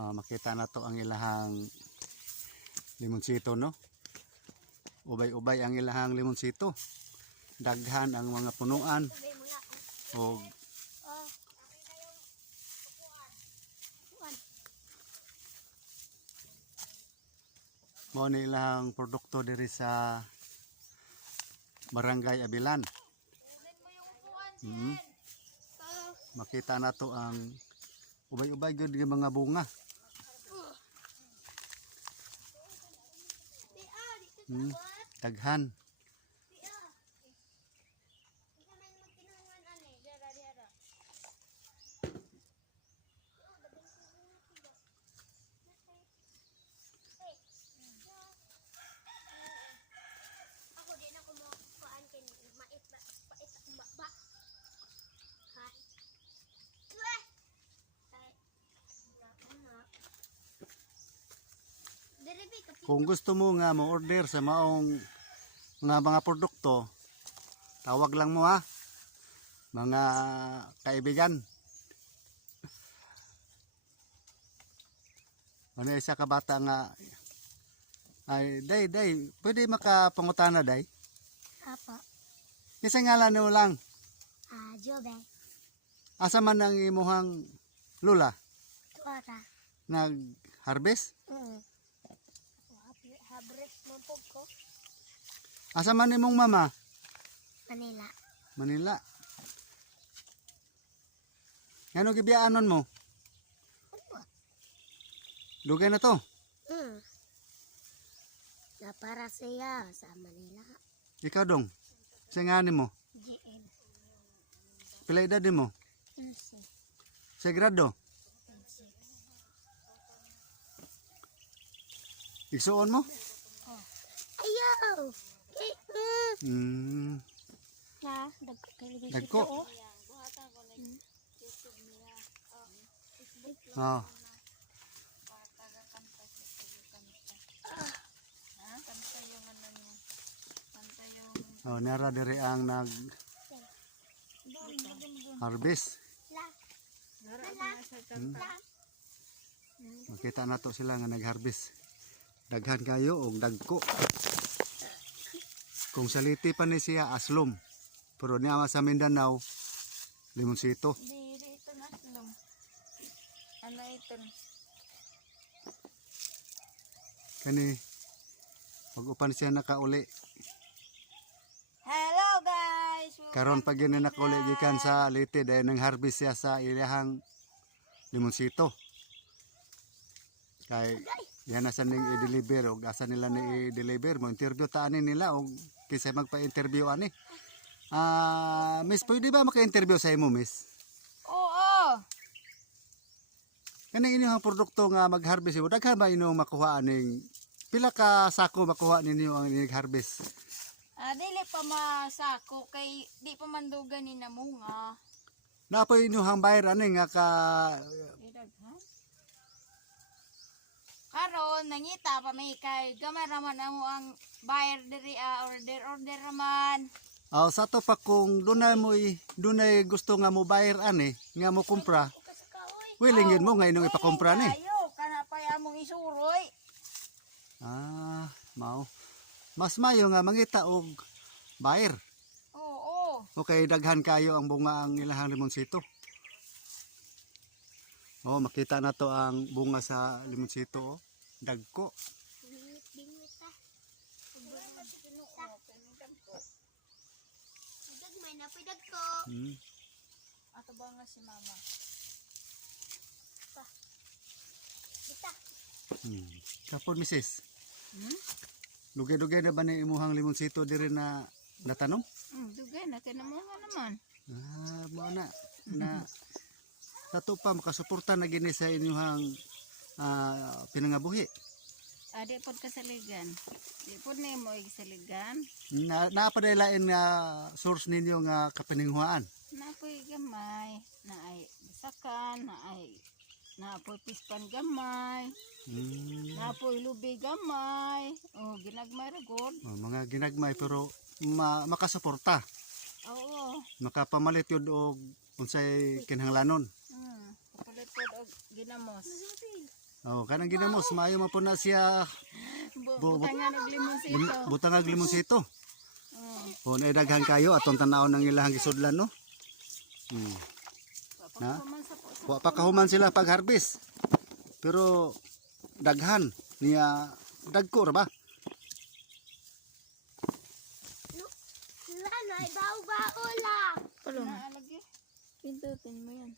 Makita na to ang ilahang limonsito, no? Ubay-ubay ang ilahang limonsito. Daghan ang mga punuan. O mo ni ilang produkto diri sa Barangay Abilan. Makita na to ang ubay-ubay gud nga mga bunga. Daghan. Kung gusto mo nga mo-order sa maong mga produkto, tawag lang mo, ha, mga kaibigan. Ano isa ka bata nga ay day pwede makapangutana day? Apa? Isa ngalan mo lang. Jobe. Asa man ang imuhang lula? Tuwata. Nag-harvest? Habres mampog ko. Asa man imong mama? Manila. Manila. Ngano gibiyaanon mo? Dugay na to. Na para siya sa Manila. Ikaw dong. Sa ngani mo? GN. Pila edad mo? 15. Sa grado? 26. Igsuon mo? Ayaw! Na, dagko kay libis Dagko. ito, oh. Oh. Oh, nara diri ang nag harvest. Makita na to sila nga nag-harvest. Daghan kayo og dagko. Kung saliti pa ni siya aslom. Pero niya sa Mindanao limonsito. Diri ito na aslom. Ano ito? Kani pag-upan siya nakauli. Hello guys. Karon pag yun nakauli gikan sa Leyte dahil nang harvest siya sa ilahang limonsito. Kay yan asa ning i-deliver o asa nila ni i-deliver mo interview taanin nila o kisay magpa-interview ani. Miss, pwede ba maka-interview sa imo, miss? Oo. Kaning inyong produkto nga mag-harvest mo, daghan ba inyong makuha aning pila ka sako makuha ninyo ang nag-harvest? Dili pa masako kay di pa mandugan ni namunga. Napoy inyong bayar ani nga ka Karon nangita pa may kay gamay raman amo ang buyer diri order raman. sa to pa kung dunay gusto nga mo bayar ani nga mo kumpra. Willing yun mo nga inyong ipakumpra ni. Ayo kana pa among isuroy. Mao. Mas mayo nga mangita og bayar. Oo. Okay, daghan kayo ang bunga ang ilahang limonsito. Makita na to ang bunga sa limonsito, oh. Dagko. Bingwit ah. Dagmay na pa dagko. Ato ba nga si mama? Bita. Kapon, misis. Dugay-dugay na ba ni imuhang limonsito diri na natanom? Dugay na kay namunga naman. Mo na tato pa makasuporta na gini sa inyong pinangabuhi. Di pod kasaligan. Di pod nimo igsaligan. Napadaylain nga source ninyo nga kapaninghuan. Napoy gamay, naay bisakan, napoy pispan gamay, napoy lubi gamay, ginagmay ra gud. Mga ginagmay pero makasuporta. Oo. Makapamalit yun o unsay kinahanglanon. Kapalit pod og ginamos. Oh, kanang ginamos maayo man po na siya Butangan og limonsito. butangag limonsito. Oh. O naidaghan kayo atong tanawon ng ilahang gisudlan no. Na? Paman sa po. Wa pa kahuman sila pag harvest. Pero daghan niya dagko ra ba? Wala na, ibaw-bao la. Palo na. Pindutin mo yan.